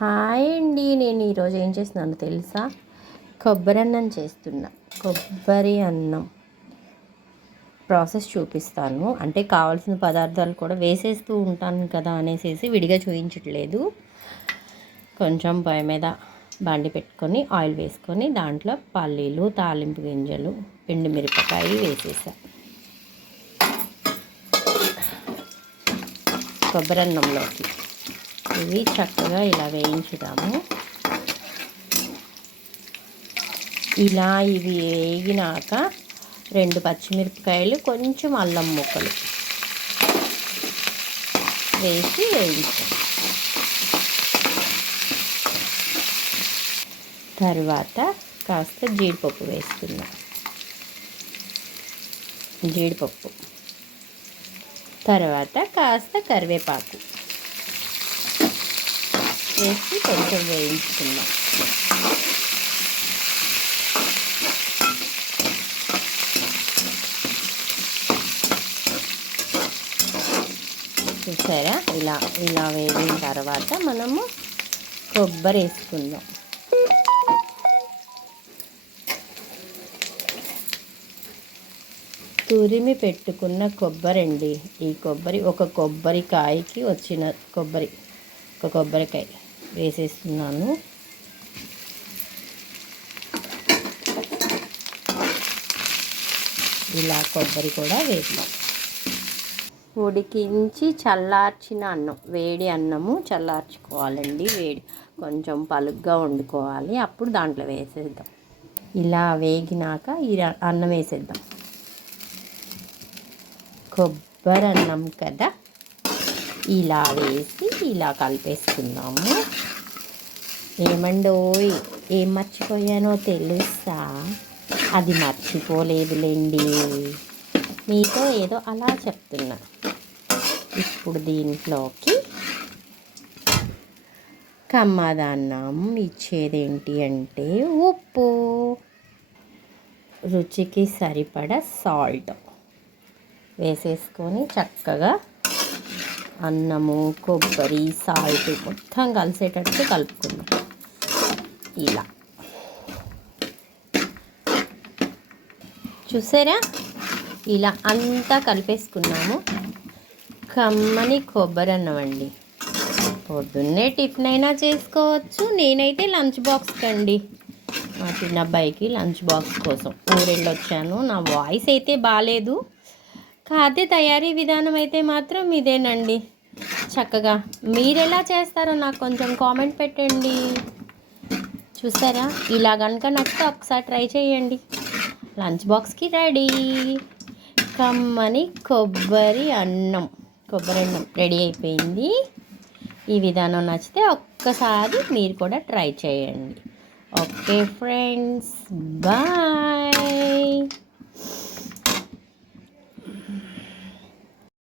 Hi అండి. నేను ఈరోజు ఏం చేస్తున్నానో తెలుసా? కొబ్బరి అన్నం చేస్తున్నా. కొబ్బరి అన్నం ప్రాసెస్ చూపిస్తాను. అంటే కావాల్సిన పదార్థాలు కూడా వేసేస్తూ ఉంటాను కదా అనేసి విడిగా చూపించట్లేదు. కొంచెం పొయ్యి మీద బండి పెట్టుకొని ఆయిల్ వేసుకొని దాంట్లో పల్లీలు, తాలింపు గింజలు, ఎండుమిరపకాయ వేసేసా. కొబ్బరి అన్నంలోకి ఇవి చక్కగా ఇలా వేయించుదాము. ఇలా ఇవి వేగినాక 2 పచ్చిమిరపకాయలు, కొంచెం అల్లం ముక్కలు వేసి వేయించాం. తర్వాత కాస్త జీడిపప్పు వేసుకుందాం. జీడిపప్పు తర్వాత కాస్త కరివేపాకు వేసి కొంచెం వేయించుకుందాం. చూసారా? ఇలా వేగిన తర్వాత మనము కొబ్బరి వేసుకుందాం. తురిమి పెట్టుకున్న కొబ్బరి అండి. ఈ కొబ్బరి ఒక కొబ్బరికాయకి వచ్చిన ఒక కొబ్బరికాయ వేసేస్తున్నాను. ఇలా కొబ్బరి కూడా వేద్దాం. ఉడికించి చల్లార్చిన అన్నం, వేడి అన్నము చల్లార్చుకోవాలండి. కొంచెం పలుగ్గా వండుకోవాలి. అప్పుడు దాంట్లో వేసేద్దాం. ఇలా వేగినాక ఈ అన్నం వేసేద్దాం. కొబ్బరి అన్నం కదా, ఇలా వేసి ఇలా కలిపేసుకుందాము. ఏమండోయ్, ఏం మర్చిపోయానో తెలుసా? అది మర్చిపోలేదులేండి, మీతో ఏదో అలా చెప్తున్నా. ఇప్పుడు దీంట్లోకి కమ్మదన్నం ఇచ్చేదేంటి అంటే ఉప్పు, రుచికి సరిపడా సాల్ట్ వేసేసుకొని చక్కగా అన్నము, కొబ్బరి, సాల్ట్ మొత్తం కలిసేటట్టు కలుపుకుందాం. ఇలా చూసారా? ఇలా అంతా కలిపేసుకున్నాము. కమ్మని కొబ్బరి అన్నం అండి. పొద్దున్నే టిఫిన్ అయినా చేసుకోవచ్చు. నేనైతే లంచ్ బాక్స్కి అండి, మా చిన్న అబ్బాయికి లంచ్ బాక్స్ కోసం ఊరెళ్ళొచ్చాను. నా వాయిస్ అయితే బాగాలేదు. ఖాద్య తయారీ విధానం అయితే మాత్రం ఇదేనండి. చక్కగా మీరు ఎలా చేస్తారో నాకు కొంచెం కామెంట్ పెట్టండి. చూసారా? ఇలా కనుక నచ్చితే ఒకసారి ట్రై చేయండి. లంచ్ బాక్స్కి రెడీ. కమ్మని కొబ్బరి అన్నం రెడీ అయిపోయింది. ఈ విధానం నచ్చితే ఒక్కసారి మీరు కూడా ట్రై చేయండి. Okay friends, bye.